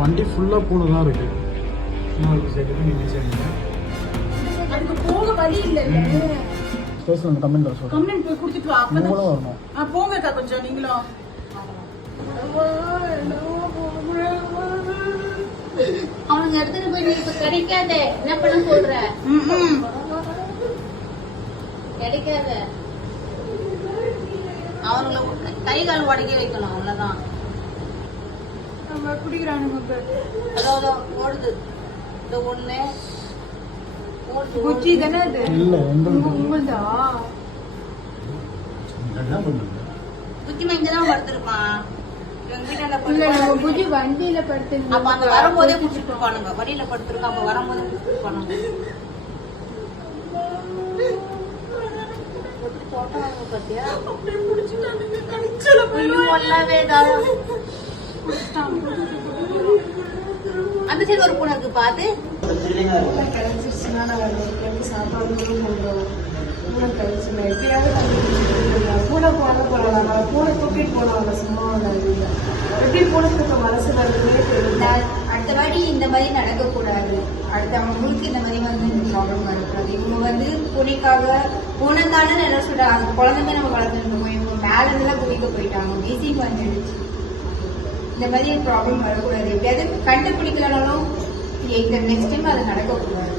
வண்டி ஃபுல்லா பூனைதான் இருக்கு. போக வழி இல்ல. ஸ்டேஷன்ல கமெண்ட் வர சொல்றேன். கமெண்ட் போய் கொடுத்துட்டு வா. அப்பதான் வரணும். போங்கக்கா கொஞ்சம் நீங்களும். அவனுங்க எடுத்துட்டு போய் நீ இப்ப கிடைக்காத என்ன பண்ண சொல்ற? கிடைக்காத அவங்கள கை கால் உடக்கி வைக்கணும். அவ்வளவுதான். குடிக்கிறானுங்க. அதாவது ஓடுது இந்த ஒண்ணு குச்சி தானே அது? இல்ல உங்களுதா? குச்சி இங்கதான் படுத்திருப்பான். புஜி வண்டியில படுத்து அப்ப அந்த வரும்போதே குடிச்சிட்டு இருப்பானுங்க. வண்டியில படுத்திருக்கோம். அப்ப வரும்போதே குடிச்சிட்டு இருப்பானுங்க. பத்தியா அந்த சைடு ஒரு பூனை இருக்கு பாத்து. பூனை போன போறாங்க. பூனை தூக்கிட்டு போனாங்க. சும்மா எப்படி பூனைக்கு மனசு வருதுன்னே தெரியல. அடுத்த வாட்டி இந்த மாதிரி நடக்க கூடாது. அடுத்த அவங்களுக்கு இந்த மாதிரி வந்து ப்ராப்ளம் வரக்கூடாது. இவங்க வந்து பூனைக்காக பூனைத்தானே என்ன சொல்றாங்க. குழந்தைங்க நம்ம வளர்த்துருக்கோம். இவங்க மேல இருந்தெல்லாம் குவிக்க போயிட்டாங்க. பிசி வந்துடுச்சு. இந்த மாதிரி ப்ராப்ளம் வரக்கூடாது. எப்படியாவது கண்டுபிடிக்கலனாலும் நெக்ஸ்ட் டைம் அது நடக்கக்கூடாது.